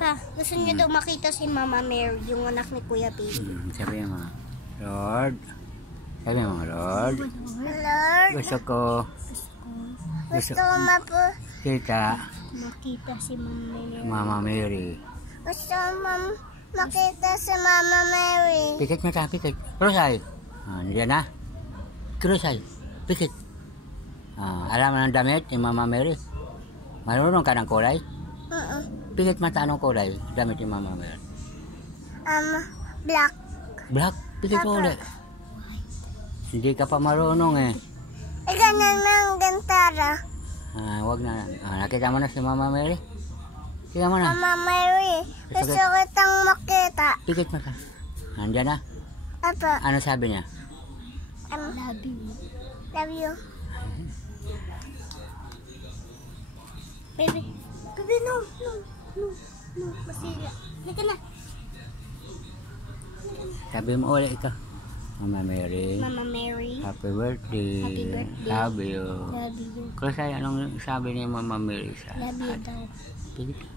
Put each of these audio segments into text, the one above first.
Pa, gusto niya daw makita si Mama Mary, yung anak ni Kuya Baby. Sabi mo, Lord. Sabi mo, Lord. Lord, Gusto ko gusto ko kita makita si Mama Mary. Gusto ko makita si Mama Mary. Pikit mo ta, pikit. Krusay. Nandiyan na. Krusay. Pikit. Alam mo ng damit ni Mama Mary? Marunong ka ng kulay? Pikit mata anong kulay? Damit ni Mama Mary. Black. Black? Pikit mo ulit. Hindi ka pa marunong eh. Ganyan ng gantara. Wag na. Nakita mo na si Mama Mary? Kita mo na. Mama Mary, gusto kitang makita. Pikit mata. Nandiyan na. Apa? Ano sabi niya? Love you. Love you. Baby. Baby, no. Masira. Halika na. Sabi mo ulit ito. Mama Mary. Mama Mary. Happy birthday. Happy birthday. Love you. Love you. Kasi anong sabi ni Mama Mary sa Love you daw. Pikit.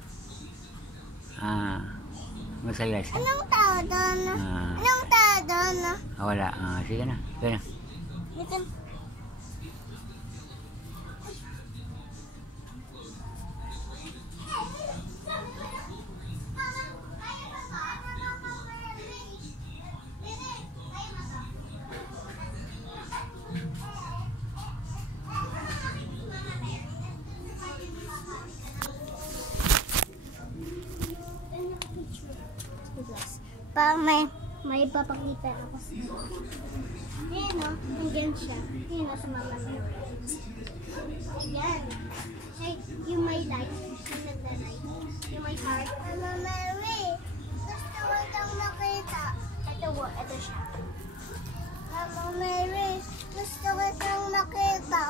Masaya siya. Anong tao doon? Anong tao doon? Wala. Sige na. Sige na. Halika na. Pa, may papakita ako sa iyo. Ayan o, hanggang siya. Ayan o, sa Mama Mary. Ayan. You may like. You may heart. Mama Mary, gusto ko itong makita. Ito siya. Mama Mary, gusto ko itong makita.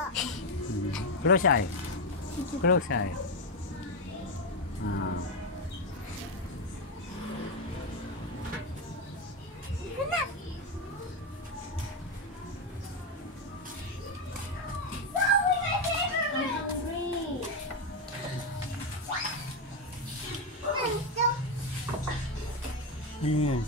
Close eye. Close eye. Ano yan?